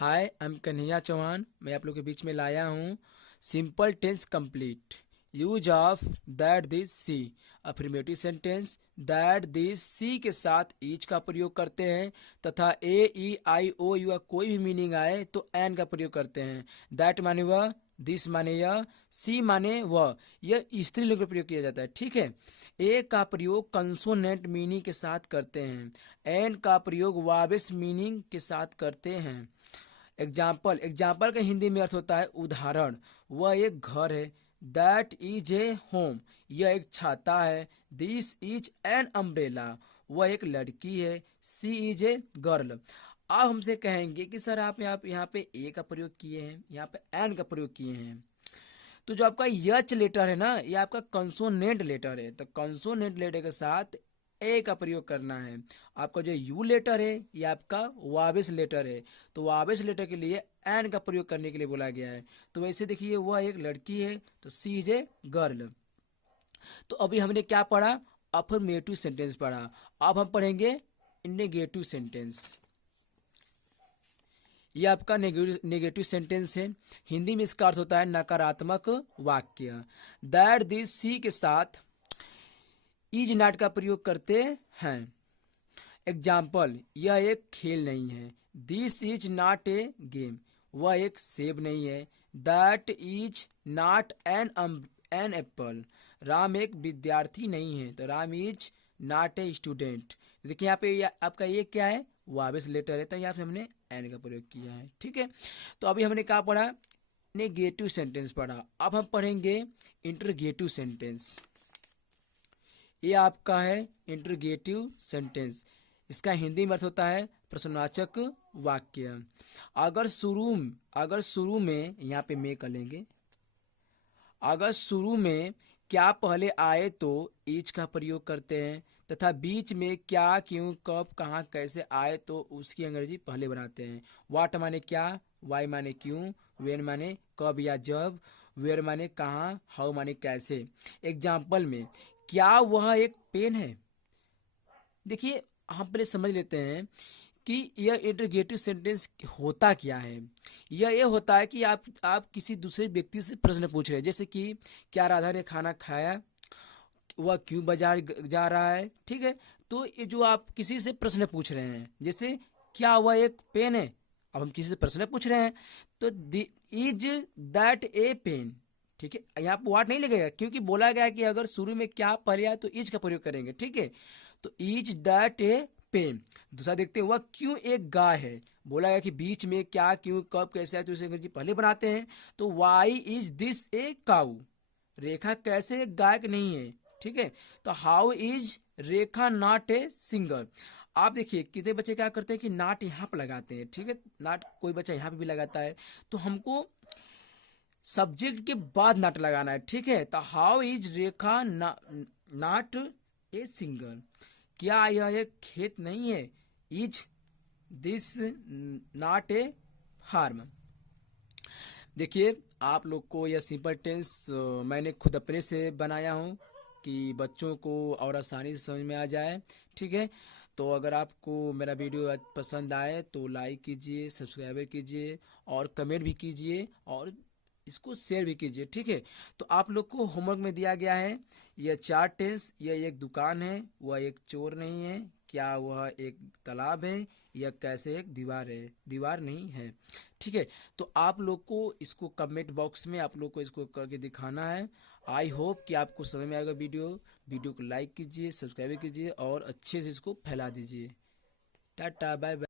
Hi, I am Kanhaiya Chauhan. मैं आप लोग के बीच में लाया हूँ simple tense complete. Use of that this see. Affirmative sentence that this see के साथ ईच का प्रयोग करते हैं तथा ए ई आई ओ यू कोई भी मीनिंग आए तो एन का प्रयोग करते हैं। दैट माने वह, दिस माने यह, सी माने वह। यह स्त्रीलिंग में प्रयोग किया जाता है। ठीक है। ए का प्रयोग कंसोनेंट मीनिंग के साथ करते हैं। एन का प्रयोग वावेस मीनिंग के साथ करते हैं। एग्जाम्पल का हिंदी में अर्थ होता है उदाहरण। वह एक घर है। That is a home. यह एक छाता है। This is an umbrella. वह एक लड़की है। सी इज ए गर्ल। आप हमसे कहेंगे कि सर आप यहाँ पे ए का प्रयोग किए हैं, यहाँ पे एन का प्रयोग किए हैं, तो जो आपका यच लेटर है ना, ये आपका कंसोनेंट लेटर है। तो कंसोनेंट लेटर के साथ ए का प्रयोग करना है। आपका जो यू लेटर है ये आपका वावेस लेटर है, तो वावेस लेटर के लिए एन का प्रयोग करने के लिए बोला गया है। तो वैसे देखिए वह एक लड़की है तो सी इज ए गर्ल। तो अभी हमने क्या पढ़ा? अफर्मेटिव सेंटेंस पढ़ा। अब हम पढ़ेंगे नेगेटिव सेंटेंस। ये आपका नेगेटिव सेंटेंस है। हिंदी में इसका अर्थ होता है नकारात्मक वाक्य। दैट दिस सी के साथ इज नॉट का प्रयोग करते हैं। एग्जाम्पल, यह एक खेल नहीं है। This is not a game. वह एक सेब नहीं है। That is not an apple. Ram एक विद्यार्थी नहीं है, तो Ram is not a student. देखिए यहाँ पे आपका ये क्या है? वावेस लेटर है, तो यहाँ पे हमने एन का प्रयोग किया है। ठीक है। तो अभी हमने क्या पढ़ा? नेगेटिव सेंटेंस पढ़ा। अब हम पढ़ेंगे इंटरगेटिव सेंटेंस। ये आपका है इंटरगेटिव सेंटेंस। इसका हिंदी में अर्थ होता है प्रश्नवाचक वाक्य। अगर शुरू में यहाँ पे मैं कर लेंगे। अगर शुरू में क्या पहले आए तो इज का प्रयोग करते हैं तथा बीच में क्या, क्यों, कब, कहाँ, कैसे आए तो उसकी अंग्रेजी पहले बनाते हैं। व्हाट माने क्या, वाई माने क्यों, व्हेन माने कब या जब, वेयर माने कहाँ, हाउ माने कैसे। एग्जाम्पल में, क्या वह एक पेन है? देखिए हम पहले समझ लेते हैं कि यह इंटरगेटिव सेंटेंस होता क्या है। यह होता है कि आप किसी दूसरे व्यक्ति से प्रश्न पूछ रहे हैं, जैसे कि क्या राधा ने खाना खाया, वह क्यों बाजार जा रहा है। ठीक है। तो ये जो आप किसी से प्रश्न पूछ रहे हैं, जैसे क्या वह एक पेन है, अब हम किसी से प्रश्न पूछ रहे हैं तो इज दैट ए पेन। ठीक है। यहाँ पर वाट नहीं लगेगा क्योंकि बोला गया कि अगर शुरू में क्या पहले आए तो इज का प्रयोग करेंगे। ठीक है। तो इज दैट ए पेन। दूसरा देखते हैं, वह क्यों एक गाय है। बोला गया कि बीच में क्या, क्यों, कब, कैसे है तो इसे अंग्रेजी पहले बनाते हैं। तो वाई इज दिस ए काऊ। रेखा कैसे गायक नहीं है। ठीक है। तो how is Rekha not a singer. आप देखिए कितने बच्चे क्या करते हैं कि नाट यहाँ पर लगाते हैं। ठीक है। नाट कोई बच्चा यहाँ पे भी लगाता है, तो हमको सब्जेक्ट के बाद नाट लगाना है। ठीक है। तो how is Rekha not a singer. क्या यह एक खेत नहीं है? Is this not a farm. देखिए आप लोग को यह सिंपल टेंस मैंने खुद अपने से बनाया हूँ कि बच्चों को और आसानी से समझ में आ जाए। ठीक है। तो अगर आपको मेरा वीडियो पसंद आए तो लाइक कीजिए, सब्सक्राइब कीजिए और कमेंट भी कीजिए और इसको शेयर भी कीजिए। ठीक है। तो आप लोग को होमवर्क में दिया गया है यह 4 टेंस। यह एक दुकान है, वह एक चोर नहीं है, क्या वह एक तालाब है, यह कैसे एक दीवार है, दीवार नहीं है। ठीक है। तो आप लोग को इसको कमेंट बॉक्स में आप लोग को इसको करके दिखाना है। आई होप कि आपको समझ में आएगा वीडियो को लाइक कीजिए, सब्सक्राइब कीजिए और अच्छे से इसको फैला दीजिए। Tata bye bye.